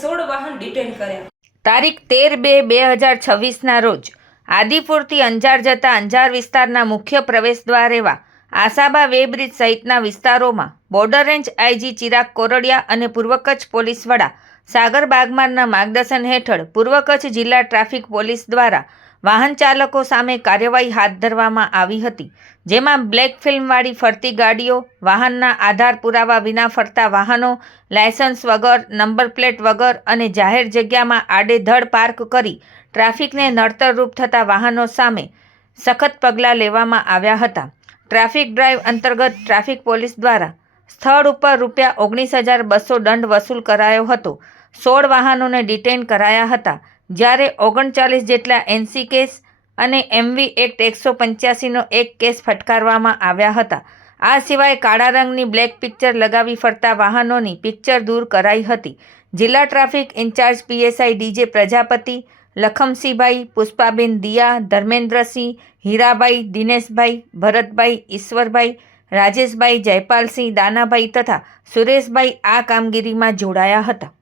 16 વાહન ડિટેન કર્યા। તારીખ 13/2/2026ના રોજ આદિપુરથી અંજાર જતા અંજાર વિસ્તારના મુખ્ય પ્રવેશદ્વાર એવા આસાબા વે બ્રિજ સહિતના વિસ્તારોમાં border range IG Chirag Kordia અને પૂર્વ કચ્છ પોલીસ વડા સાગર બાગમારના માર્ગદર્શન હેઠળ પૂર્વ કચ્છ જિલ્લા ટ્રાફિક પોલીસ દ્વારા વાહન ચાલકો સામે કાર્યવાહી હાથ ધરવામાં આવી હતી, જેમાં બ્લેક ફિલ્મવાળી ફરતી ગાડીઓ, વાહનના આધાર પુરાવા વિના ફરતા વાહનો, લાયસન્સ વગર, નંબર પ્લેટ વગર અને જાહેર જગ્યામાં આડેધડ પાર્ક કરી ટ્રાફિકને નડતરરૂપ થતા વાહનો સામે સખત પગલાં લેવામાં આવ્યા હતા। ટ્રાફિક ડ્રાઈવ અંતર્ગત ટ્રાફિક પોલીસ દ્વારા સ્થળ ઉપર ₹19,200 દંડ વસૂલ કરાયો હતો। 16 વાહનોને ડિટેન કરાયા હતા, જ્યારે 39 જેટલા એનસી કેસ અને એમવી એક્ટ 185નો એક કેસ ફટકારવામાં આવ્યા હતા। આ સિવાય કાળા રંગની બ્લેક પિક્ચર લગાવી ફરતા વાહનોની પિક્ચર દૂર કરાઈ હતી। જિલ્લા traffic incharge PSI D J Prajapati, Lakhamsinhbhai, Pushpaben Diya, Dharmendrasinh, Hirabhai, Dineshbhai, Bharatbhai, Ishwarbhai, Rajeshbhai, Jaypalsinh, Danabhai તથા સુરેશભાઈ આ કામગીરીમાં જોડાયા હતા।